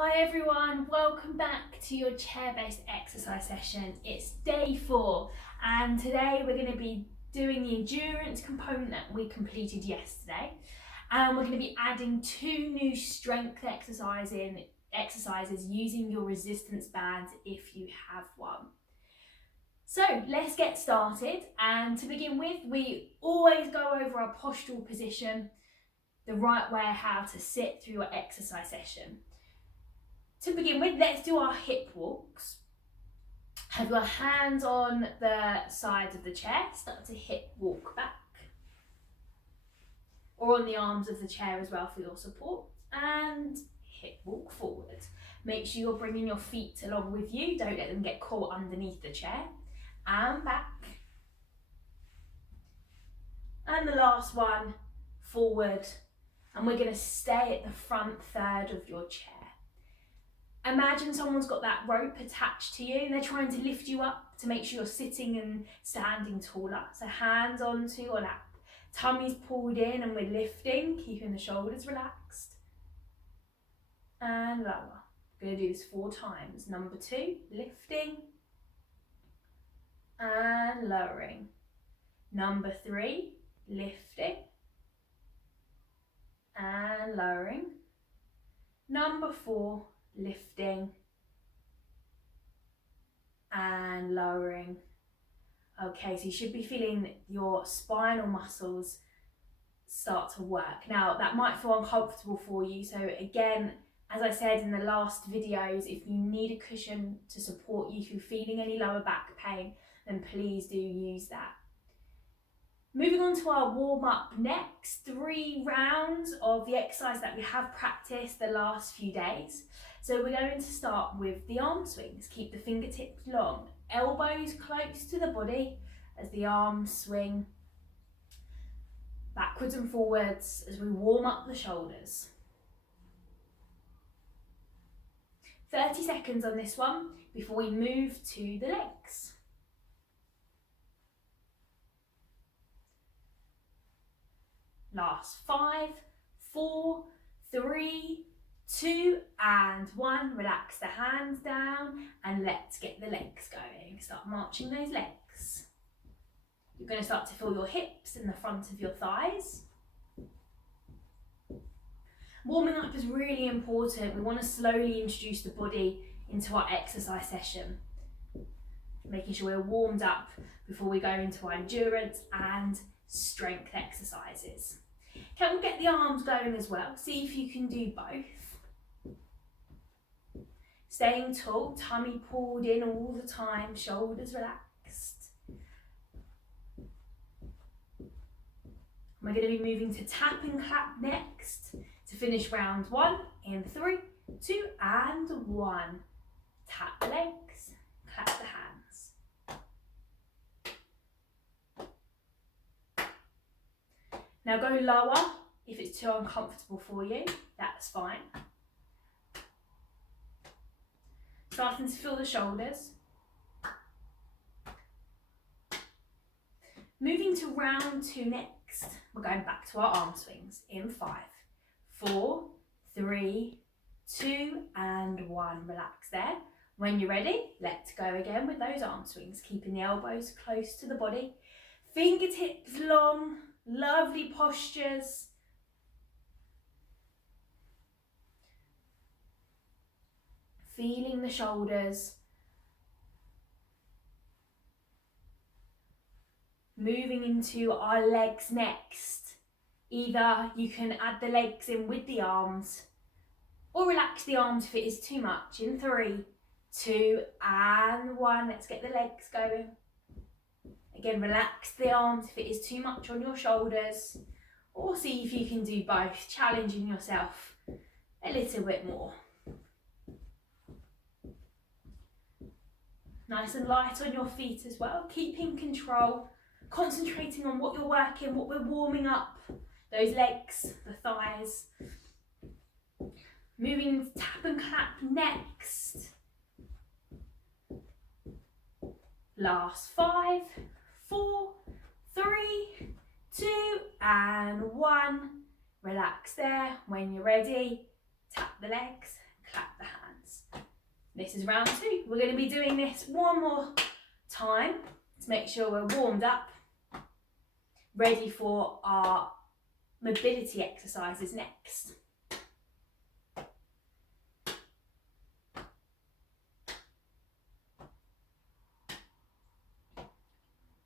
Hi everyone, welcome back to your chair-based exercise session. It's day 4 and today we're going to be doing the endurance component that we completed yesterday, and we're going to be adding 2 new strength exercises using your resistance bands if you have one. So let's get started, and to begin with we always go over our postural position, the right way how to sit through your exercise session. To begin with, let's do our hip walks. Have your hands on the sides of the chair, start to hip walk back. Or on the arms of the chair as well for your support. And hip walk forward. Make sure you're bringing your feet along with you, don't let them get caught underneath the chair. And back. And the last one, forward. And we're going to stay at the front third of your chair. Imagine someone's got that rope attached to you and they're trying to lift you up to make sure you're sitting and standing taller. So hands onto your lap, tummy's pulled in and we're lifting, keeping the shoulders relaxed. And lower. We're going to do this 4 times. Number 2, lifting and lowering. Number 3, lifting and lowering. Number 4, lifting and lowering. Okay, so you should be feeling your spinal muscles start to work. Now that might feel uncomfortable for you, so again, as I said in the last videos, if you need a cushion to support you if you're feeling any lower back pain, then please do use that. Moving on to our warm-up next, 3 rounds of the exercise that we have practiced the last few days. So we're going to start with the arm swings. Keep the fingertips long, elbows close to the body as the arms swing backwards and forwards as we warm up the shoulders. 30 seconds on this one before we move to the legs. Last 5, 4, 3, 2 and 1. Relax the hands down and let's get the legs going. Start marching those legs. You're going to start to feel your hips in the front of your thighs. Warming up is really important. We want to slowly introduce the body into our exercise session. Making sure we're warmed up before we go into our endurance and strength exercises. Can we get the arms going as well? See if you can do both. Staying tall, tummy pulled in all the time, shoulders relaxed. We're going to be moving to tap and clap next to finish round 1 in 3, 2 and 1. Tap the legs, clap the hands. Now go lower if it's too uncomfortable for you, that's fine. Starting to feel the shoulders. Moving to round 2 next, we're going back to our arm swings in 5, 4, 3, 2 and 1. Relax there. When you're ready, let's go again with those arm swings, keeping the elbows close to the body, fingertips long, lovely postures. Feeling the shoulders. Moving into our legs next. Either you can add the legs in with the arms or relax the arms if it is too much. In 3, 2 and 1. Let's get the legs going. Again, relax the arms if it is too much on your shoulders, or see if you can do both, challenging yourself a little bit more. Nice and light on your feet as well, keeping control, concentrating on what you're working, what we're warming up, those legs, the thighs. Moving into tap and clap next. Last 5, 4, 3, 2 and 1. Relax there. When you're ready, tap the legs, tap the hands. This is round 2. We're going to be doing this one more time to make sure we're warmed up, ready for our mobility exercises next.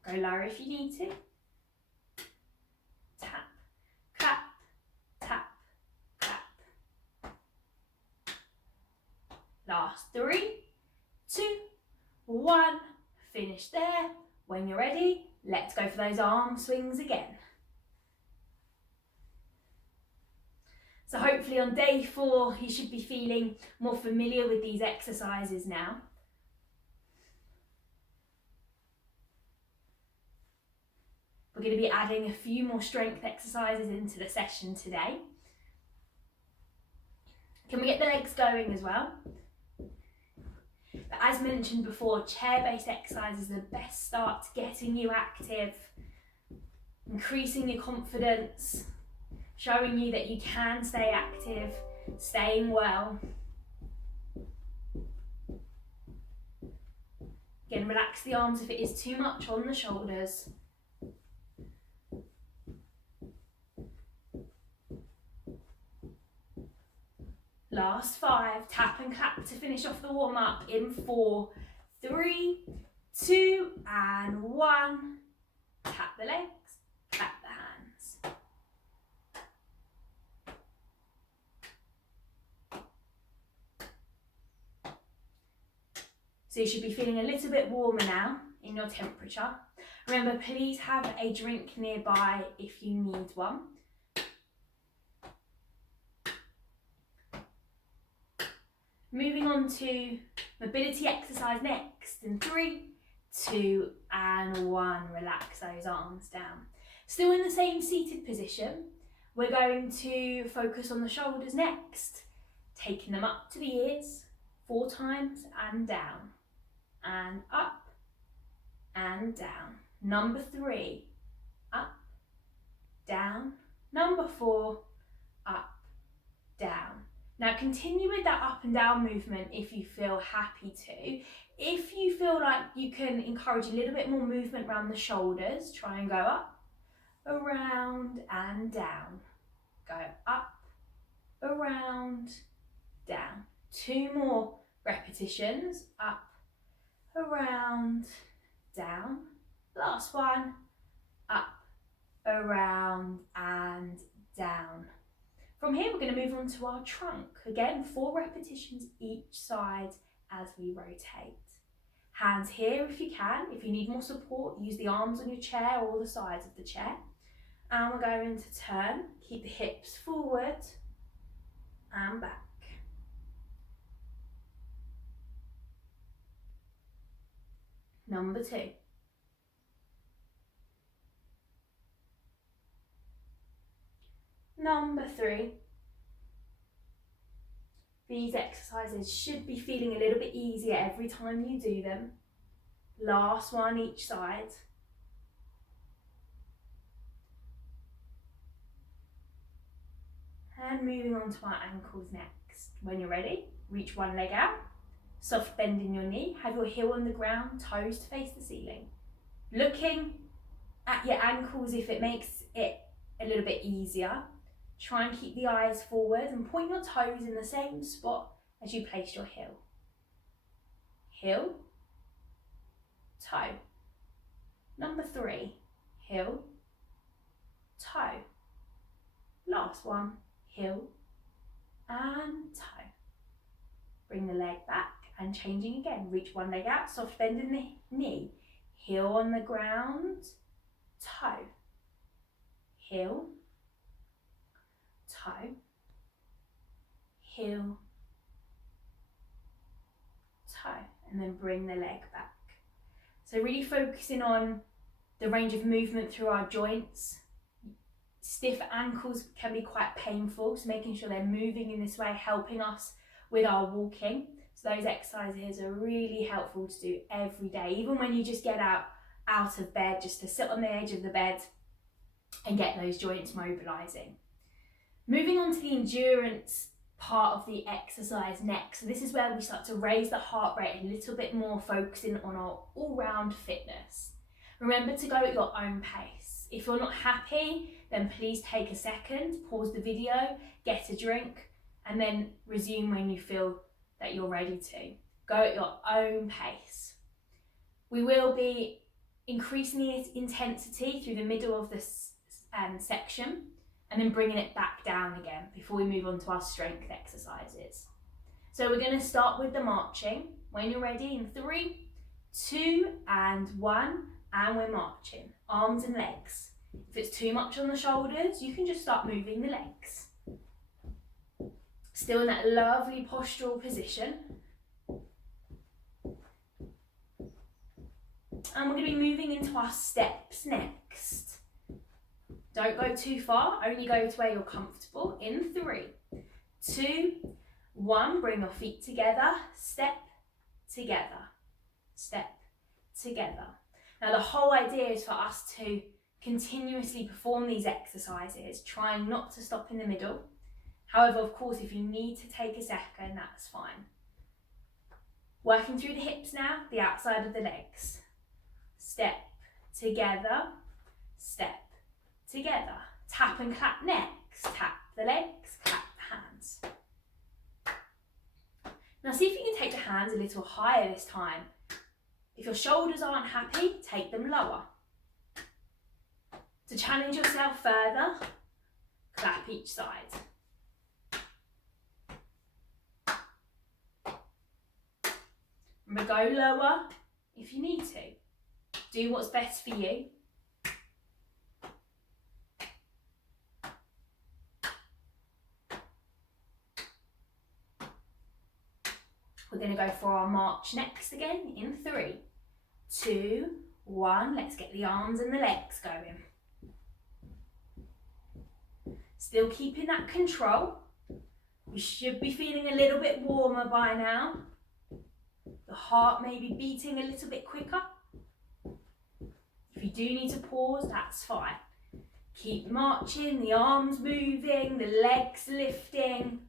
Go lower if you need to. Tap, clap, tap, clap. Last 3, 2, 1. Finish there. When you're ready, let's go for those arm swings again. So hopefully on day 4, you should be feeling more familiar with these exercises now. We're going to be adding a few more strength exercises into the session today. Can we get the legs going as well? But as mentioned before, chair-based exercises are the best start to getting you active, increasing your confidence, showing you that you can stay active, staying well. Again, relax the arms if it is too much on the shoulders. Last 5, tap and clap to finish off the warm up in 4, 3, 2, and 1. Tap the legs, clap the hands. So you should be feeling a little bit warmer now in your temperature. Remember, please have a drink nearby if you need one. Moving on to mobility exercise next in 3, 2, and 1. Relax those arms down. Still in the same seated position, we're going to focus on the shoulders next, taking them up to the ears 4 times and down, and up and down. Number 3, up, down. Number 4, up, down. Now continue with that up and down movement if you feel happy to. If you feel like you can encourage a little bit more movement around the shoulders, try and go up, around and down. Go up, around, down. 2 more repetitions. Up, around, down. Last one. Up, around and down. From here, we're going to move on to our trunk. Again, 4 repetitions each side as we rotate. Hands here if you can. If you need more support, use the arms on your chair or the sides of the chair. And we're going to turn. Keep the hips forward and back. Number 2. Number 3. These exercises should be feeling a little bit easier every time you do them. Last one each side. And moving on to our ankles next. When you're ready, reach one leg out, soft bend in your knee, have your heel on the ground, toes to face the ceiling. Looking at your ankles if it makes it a little bit easier. Try and keep the eyes forward and point your toes in the same spot as you place your heel. Heel, toe. Number 3, heel, toe. Last one, heel and toe. Bring the leg back and changing again. Reach one leg out, soft bend in the knee. Heel on the ground, toe. Heel, toe, heel, toe, and then bring the leg back. So really focusing on the range of movement through our joints. Stiff ankles can be quite painful, so making sure they're moving in this way, helping us with our walking. So those exercises are really helpful to do every day, even when you just get out of bed, just to sit on the edge of the bed and get those joints mobilizing. Moving on to the endurance part of the exercise next. So this is where we start to raise the heart rate a little bit more, focusing on our all-round fitness. Remember to go at your own pace. If you're not happy, then please take a second, pause the video, get a drink, and then resume when you feel that you're ready to. Go at your own pace. We will be increasing the intensity through the middle of this section, and then bringing it back down again before we move on to our strength exercises. So we're going to start with the marching. When you're ready, in 3, 2, and 1, and we're marching. Arms and legs. If it's too much on the shoulders, you can just start moving the legs. Still in that lovely postural position. And we're going to be moving into our steps next. Don't go too far, only go to where you're comfortable. In 3, 2, 1, bring your feet together, step, together, step, together. Now the whole idea is for us to continuously perform these exercises, trying not to stop in the middle. However, of course, if you need to take a second, that's fine. Working through the hips now, the outside of the legs. Step, together, step, together. Tap and clap next. Tap the legs, clap the hands. Now see if you can take the hands a little higher this time. If your shoulders aren't happy, take them lower. To challenge yourself further, clap each side. Remember, go lower if you need to. Do what's best for you. We're going to go for our march next again in 3, 2, 1. Let's get the arms and the legs going. Still keeping that control. You should be feeling a little bit warmer by now. The heart may be beating a little bit quicker. If you do need to pause, that's fine. Keep marching, the arms moving, the legs lifting.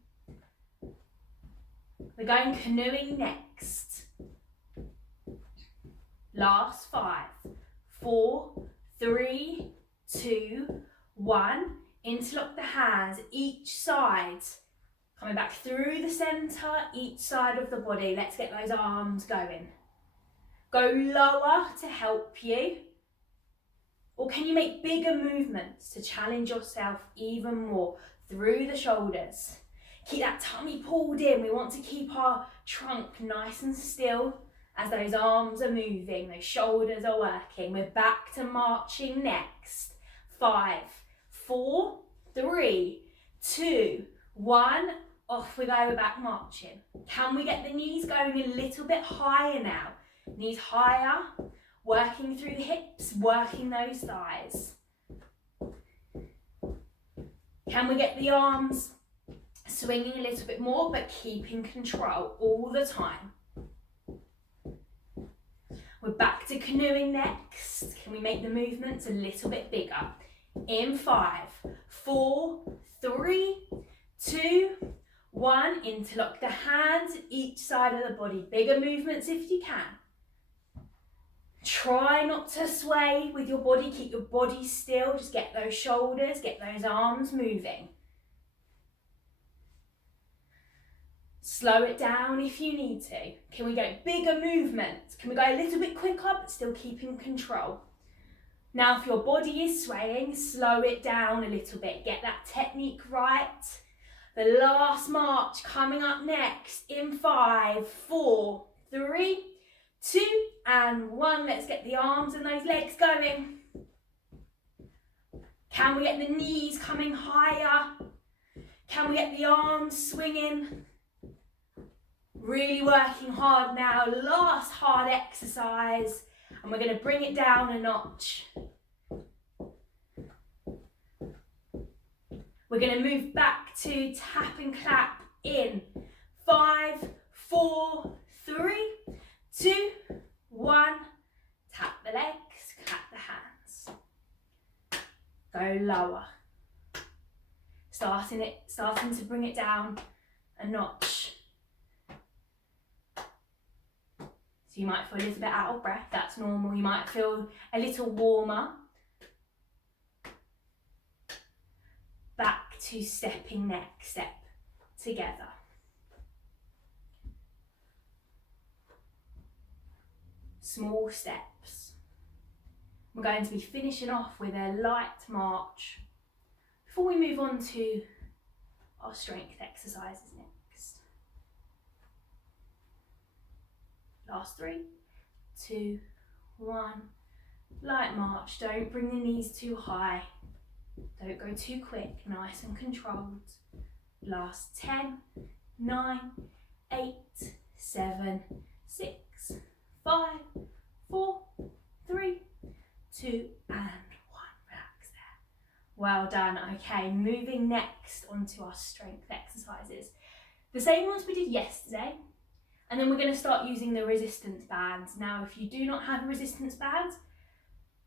We're going canoeing next. Last 5, 4, 3, 2, 1. Interlock the hands, each side. Coming back through the centre, each side of the body. Let's get those arms going. Go lower to help you. Or can you make bigger movements to challenge yourself even more through the shoulders? Keep that tummy pulled in. We want to keep our trunk nice and still as those arms are moving, those shoulders are working. We're back to marching next. 5, 4, 3, 2, 1. Off we go, we're back marching. Can we get the knees going a little bit higher now? Knees higher, working through the hips, working those thighs. Can we get the arms swinging a little bit more, but keeping control all the time? We're back to canoeing next. Can we make the movements a little bit bigger? In 5, 4, 3, 2, 1. Interlock the hands each side of the body. Bigger movements if you can. Try not to sway with your body. Keep your body still. Just get those shoulders, get those arms moving. Slow it down if you need to. Can we go bigger movements? Can we go a little bit quicker but still keeping control? Now if your body is swaying, slow it down a little bit. Get that technique right. The last march coming up next in 5, 4, 3, 2, and 1. Let's get the arms and those legs going. Can we get the knees coming higher? Can we get the arms swinging? Really working hard now. Last hard exercise. And we're going to bring it down a notch. We're going to move back to tap and clap in 5, 4, 3, 2, 1. Tap the legs, clap the hands. Go lower. Starting to bring it down So you might feel a little bit out of breath, that's normal. You might feel a little warmer. Back to stepping next step together. Small steps. We're going to be finishing off with a light march before we move on to our strength exercises next. Last 3, 2, 1. Light march. Don't bring the knees too high. Don't go too quick. Nice and controlled. Last 10, 9, 8, 7, 6, 5, 4, 3, 2, and 1. Relax there. Well done. Okay, moving next onto our strength exercises. The same ones we did yesterday, and then we're going to start using the resistance bands. Now, if you do not have a resistance band,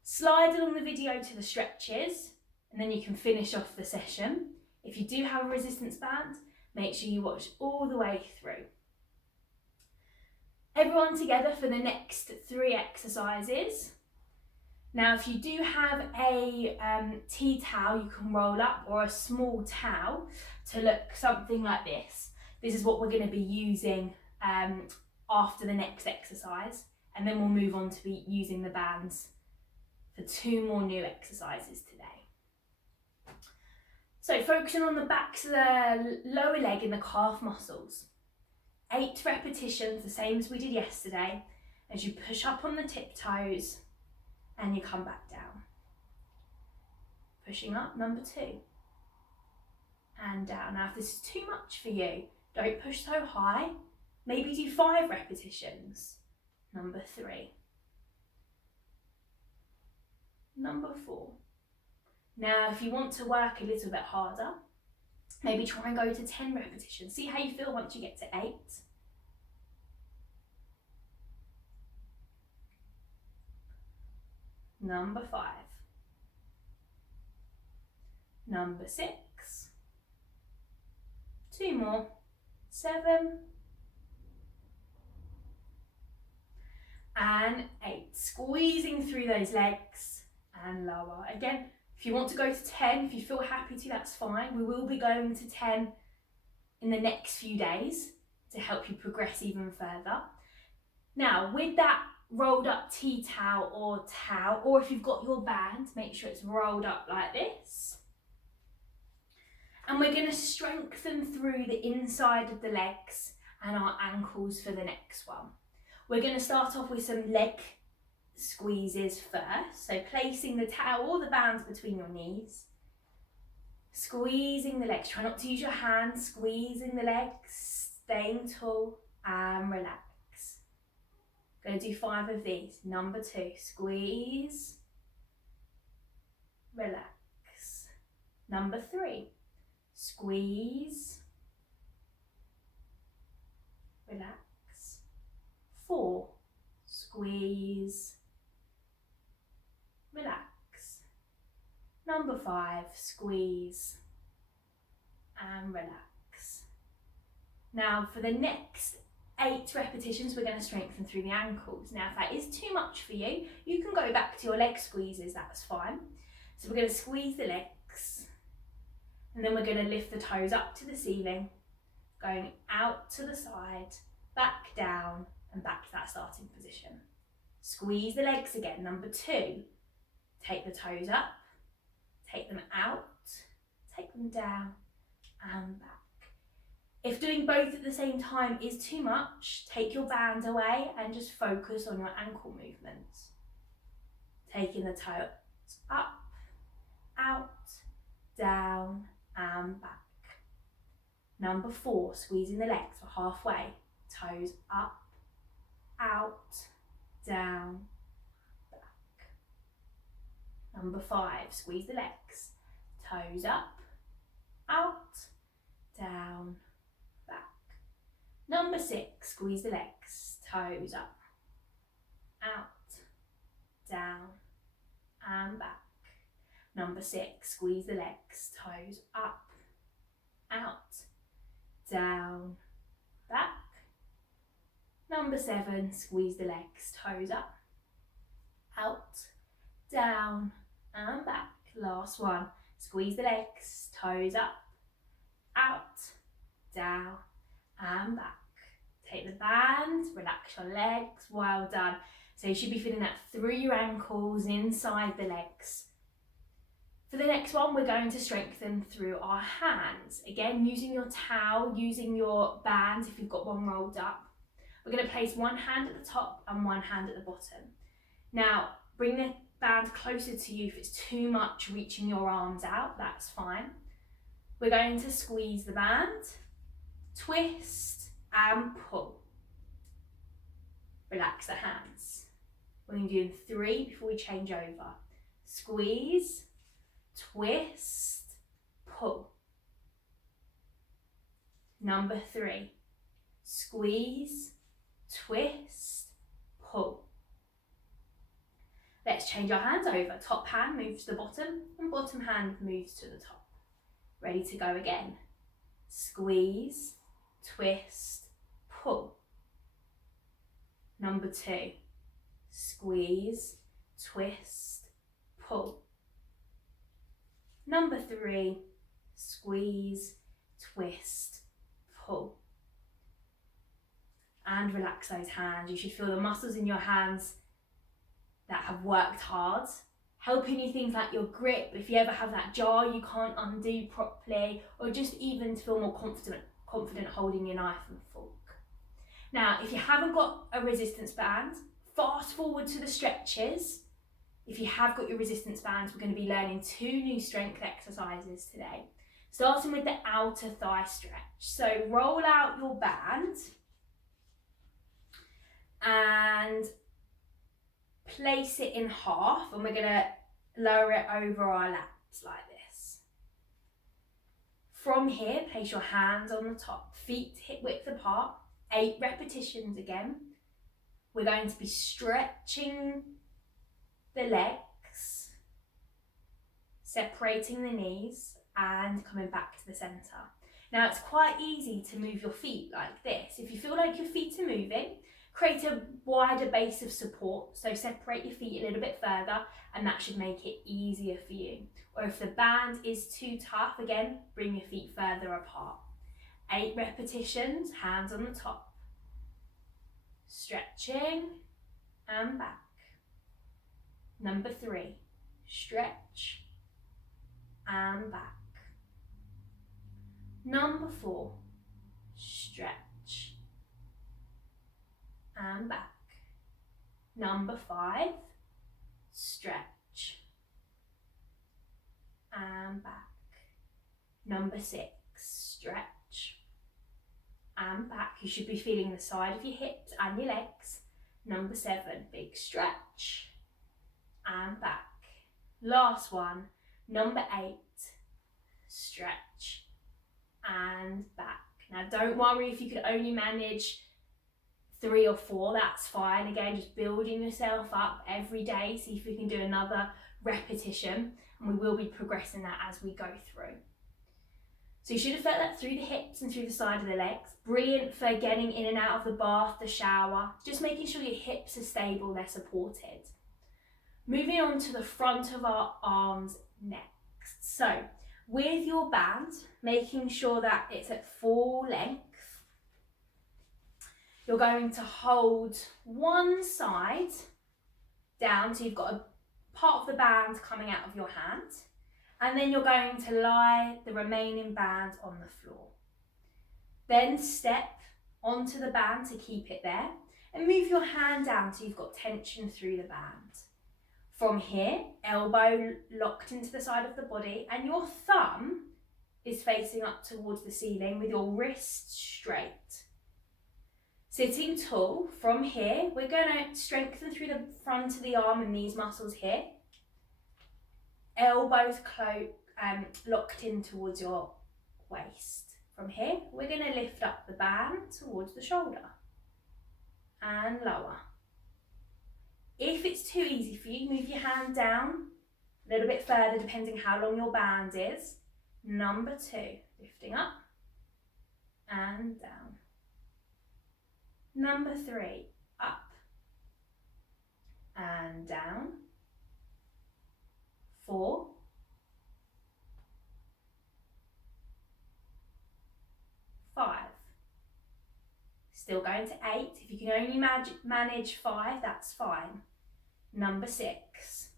slide along the video to the stretches, and then you can finish off the session. If you do have a resistance band, make sure you watch all the way through. Everyone together for the next 3 exercises. Now, if you do have a tea towel you can roll up, or a small towel to look something like this, this is what we're going to be using after the next exercise, and then we'll move on to be using the bands for 2 more new exercises today. So focusing on the backs of the lower leg and the calf muscles. 8 repetitions, the same as we did yesterday, as you push up on the tiptoes and you come back down. Pushing up, number 2. And down. Now, if this is too much for you, don't push so high. Maybe do 5 repetitions. Number 3. Number 4. Now, if you want to work a little bit harder, maybe try and go to 10 repetitions. See how you feel once you get to 8. Number 5. Number 6. 2 more. 7. And 8. Squeezing through those legs and lower. Again, if you want to go to 10, if you feel happy to, that's fine. We will be going to 10 in the next few days to help you progress even further. Now, with that rolled up tea towel, or if you've got your band, make sure it's rolled up like this. And we're going to strengthen through the inside of the legs and our ankles for the next one. We're going to start off with some leg squeezes first. So placing the towel or the bands between your knees. Squeezing the legs. Try not to use your hands. Squeezing the legs. Staying tall and relax. Going to do 5 of these. Number 2. Squeeze. Relax. Number 3. Squeeze. Relax. 4. Squeeze. Relax. Number 5, squeeze and relax. Now for the next 8 repetitions, we're going to strengthen through the ankles. Now if that is too much for you, you can go back to your leg squeezes, that's fine. So we're going to squeeze the legs, and then we're going to lift the toes up to the ceiling, going out to the side, back down and back to that starting position. Squeeze the legs again. Number 2. Take the toes up, take them out, take them down and back. If doing both at the same time is too much, take your band away and just focus on your ankle movements. Taking the toes up, out, down and back. Number 4, squeezing the legs for halfway. Toes up, out, down, back. Number 5, squeeze the legs. Toes up, out, down, back. Number 6, squeeze the legs. Toes up, out, down and back. Number 6, squeeze the legs. Toes up, out, down, back. Number 7, squeeze the legs, toes up, out, down and back. Last one, squeeze the legs, toes up, out, down and back. Take the band, relax your legs, well done. So you should be feeling that through your ankles, inside the legs. For the next one, we're going to strengthen through our hands. Again, using your towel, using your band if you've got one rolled up. We're going to place one hand at the top and one hand at the bottom. Now, bring the band closer to you. If it's too much reaching your arms out, that's fine. We're going to squeeze the band, twist and pull. Relax the hands. We're going to do 3 before we change over. Squeeze, twist, pull. Number 3, squeeze, twist, pull. Let's change our hands over. Top hand moves to the bottom and bottom hand moves to the top. Ready to go again. Squeeze, twist, pull. Number 2, squeeze, twist, pull. Number 3, squeeze, twist, pull. And relax those hands. You should feel the muscles in your hands that have worked hard, helping you things like your grip, if you ever have that jar you can't undo properly, or just even to feel more confident holding your knife and fork. Now, if you haven't got a resistance band, fast forward to the stretches. If you have got your resistance bands, we're going to be learning 2 new strength exercises today, starting with the outer thigh stretch. So roll out your band and place it in half, and we're going to lower it over our laps like this. From here, place your hands on the top, feet hip width apart, 8 repetitions again. We're going to be stretching the legs, separating the knees and coming back to the centre. Now it's quite easy to move your feet like this. If you feel like your feet are moving, create a wider base of support, so separate your feet a little bit further and that should make it easier for you. Or if the band is too tough, again, bring your feet further apart. 8 repetitions, hands on the top. Stretching and back. Number 3, stretch and back. Number 4, stretch and back. Number 5, stretch and back. Number 6, stretch and back. You should be feeling the side of your hips and your legs. Number 7, big stretch and back. Last one, number 8, stretch and back. Now don't worry if you could only manage 3 or 4, that's fine. Again, just building yourself up every day. See if we can do another repetition, and we will be progressing that as we go through. So you should have felt that through the hips and through the side of the legs. Brilliant for getting in and out of the bath, the shower, just making sure your hips are stable, they're supported. Moving on to the front of our arms next. So with your band, making sure that it's at full length, you're going to hold one side down, so you've got a part of the band coming out of your hand, and then you're going to lie the remaining band on the floor. Then step onto the band to keep it there, and move your hand down so you've got tension through the band. From here, elbow locked into the side of the body, and your thumb is facing up towards the ceiling with your wrist straight. Sitting tall, from here, we're going to strengthen through the front of the arm and these muscles here. Elbows locked in towards your waist. From here, we're going to lift up the band towards the shoulder and lower. If it's too easy for you, move your hand down a little bit further, depending how long your band is. Number 2, lifting up and down. Number 3, up and down. 4, 5. Still going to 8. If you can only manage 5, that's fine. Number 6.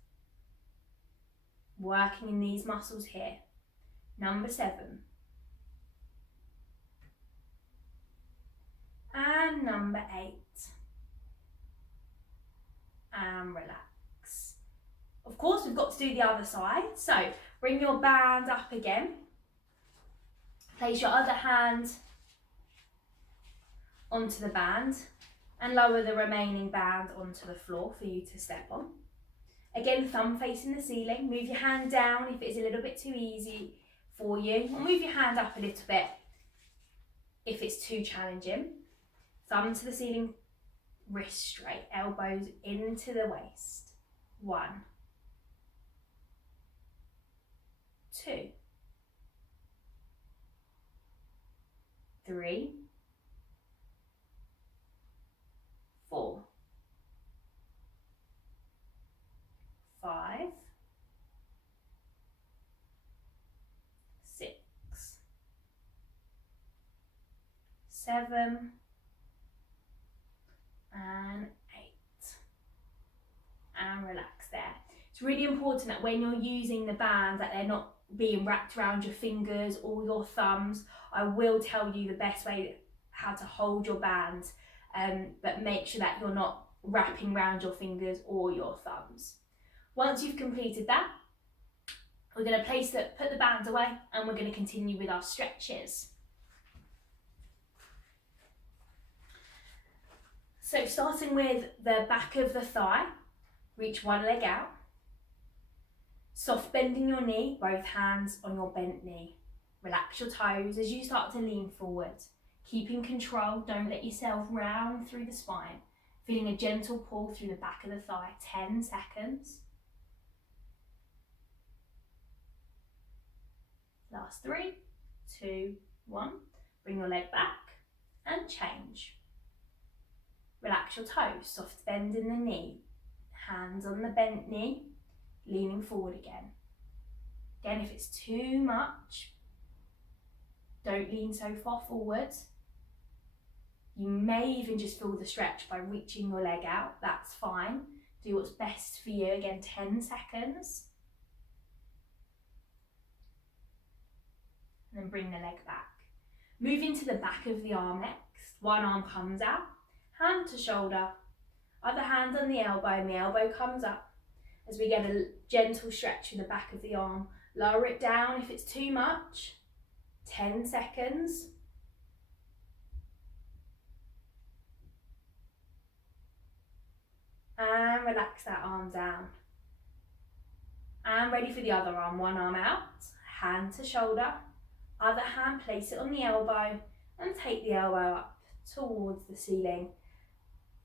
Working in these muscles here. Number 7. And number 8. And relax. Of course, we've got to do the other side. So bring your band up again. Place your other hand onto the band and lower the remaining band onto the floor for you to step on. Again, thumb facing the ceiling. Move your hand down if it's a little bit too easy for you. Or move your hand up a little bit if it's too challenging. Thumb to the ceiling, wrist straight, elbows into the waist. 1, 2, 3, 4, 5, 6, 7, and 8. And relax there. It's really important that when you're using the band that they're not being wrapped around your fingers or your thumbs. I will tell you the best way how to hold your band, but make sure that you're not wrapping around your fingers or your thumbs. Once you've completed that, we're going to put the bands away and we're going to continue with our stretches. So starting with the back of the thigh, reach one leg out. Soft bending your knee, both hands on your bent knee. Relax your toes as you start to lean forward. Keeping control, don't let yourself round through the spine. Feeling a gentle pull through the back of the thigh, 10 seconds. Last 3, 2, 1. Bring your leg back and change. Relax your toes, soft bend in the knee. Hands on the bent knee, leaning forward again. Again, if it's too much, don't lean so far forward. You may even just feel the stretch by reaching your leg out, that's fine. Do what's best for you, again 10 seconds. And then bring the leg back. Move into the back of the arm next. One arm comes out, hand to shoulder, other hand on the elbow, and the elbow comes up as we get a gentle stretch in the back of the arm. Lower it down if it's too much, 10 seconds. And relax that arm down. And ready for the other arm. One arm out, hand to shoulder, other hand place it on the elbow and take the elbow up towards the ceiling.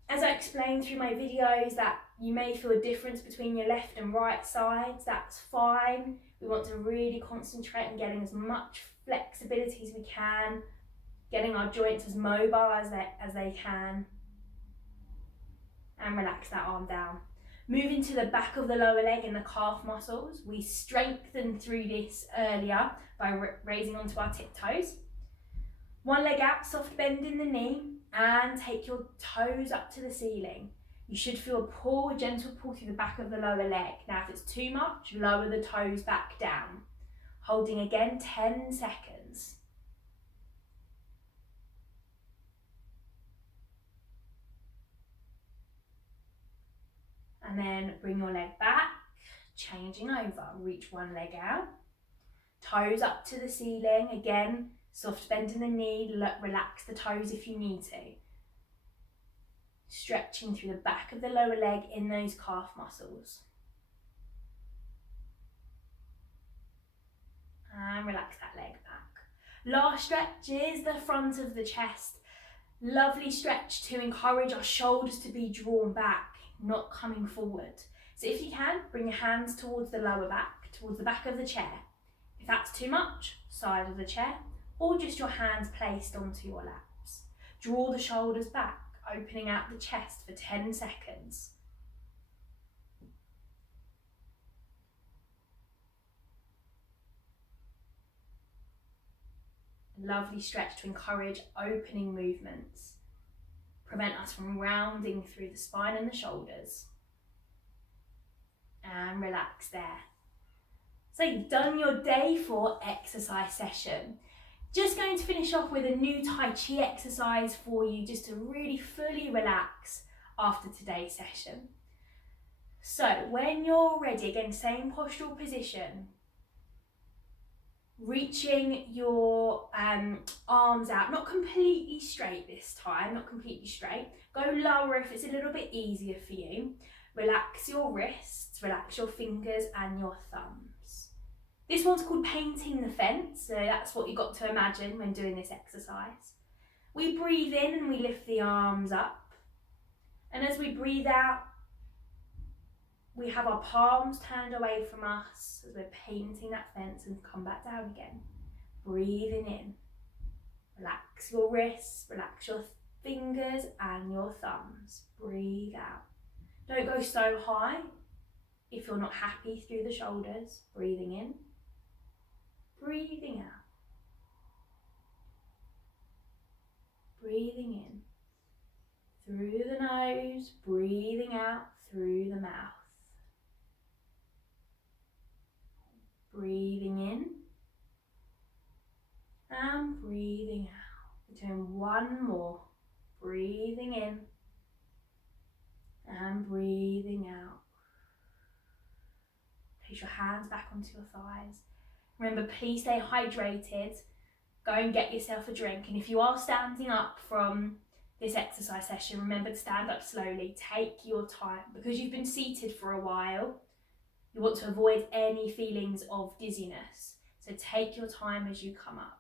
As I explained through my videos that you may feel a difference between your left and right sides, that's fine. We want to really concentrate on getting as much flexibility as we can, getting our joints as mobile as they can. And relax that arm down. Move into the back of the lower leg and the calf muscles. We strengthened through this earlier by raising onto our tiptoes. One leg out, soft bend in the knee, and take your toes up to the ceiling. You should feel a pull, a gentle pull through the back of the lower leg. Now if it's too much, lower the toes back down. Holding again 10 seconds. And then bring your leg back, changing over. Reach one leg out, toes up to the ceiling. Again, soft bend in the knee, relax the toes if you need to. Stretching through the back of the lower leg in those calf muscles. And relax that leg back. Last stretch is the front of the chest. Lovely stretch to encourage our shoulders to be drawn back, not coming forward. So if you can, bring your hands towards the lower back, towards the back of the chair. If that's too much, side of the chair, or just your hands placed onto your laps. Draw the shoulders back. opening out the chest for 10 seconds. Lovely stretch to encourage opening movements. Prevent us from rounding through the spine and the shoulders. And relax there. So you've done your day 4 exercise session. Just going to finish off with a new Tai Chi exercise for you, just to really fully relax after today's session. So when you're ready, again, same postural position, reaching your arms out, not completely straight this time, not completely straight. Go lower if it's a little bit easier for you. Relax your wrists, relax your fingers and your thumbs. This one's called painting the fence, so that's what you've got to imagine when doing this exercise. We breathe in and we lift the arms up. And as we breathe out, we have our palms turned away from us as we're painting that fence, and come back down again. Breathing in. Relax your wrists, relax your fingers and your thumbs. Breathe out. Don't go so high if you're not happy through the shoulders. Breathing in, breathing out. Breathing in through the nose, breathing out through the mouth. Breathing in and breathing out. We're doing one more. Breathing in and breathing out. Place your hands back onto your thighs. Remember, please stay hydrated. Go and get yourself a drink. And if you are standing up from this exercise session, remember to stand up slowly. Take your time. Because you've been seated for a while, you want to avoid any feelings of dizziness. So take your time as you come up.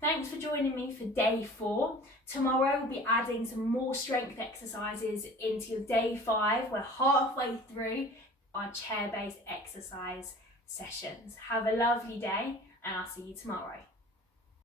Thanks for joining me for day 4. Tomorrow we'll be adding some more strength exercises into your day 5. We're halfway through our chair-based exercise sessions. Have a lovely day, and I'll see you tomorrow.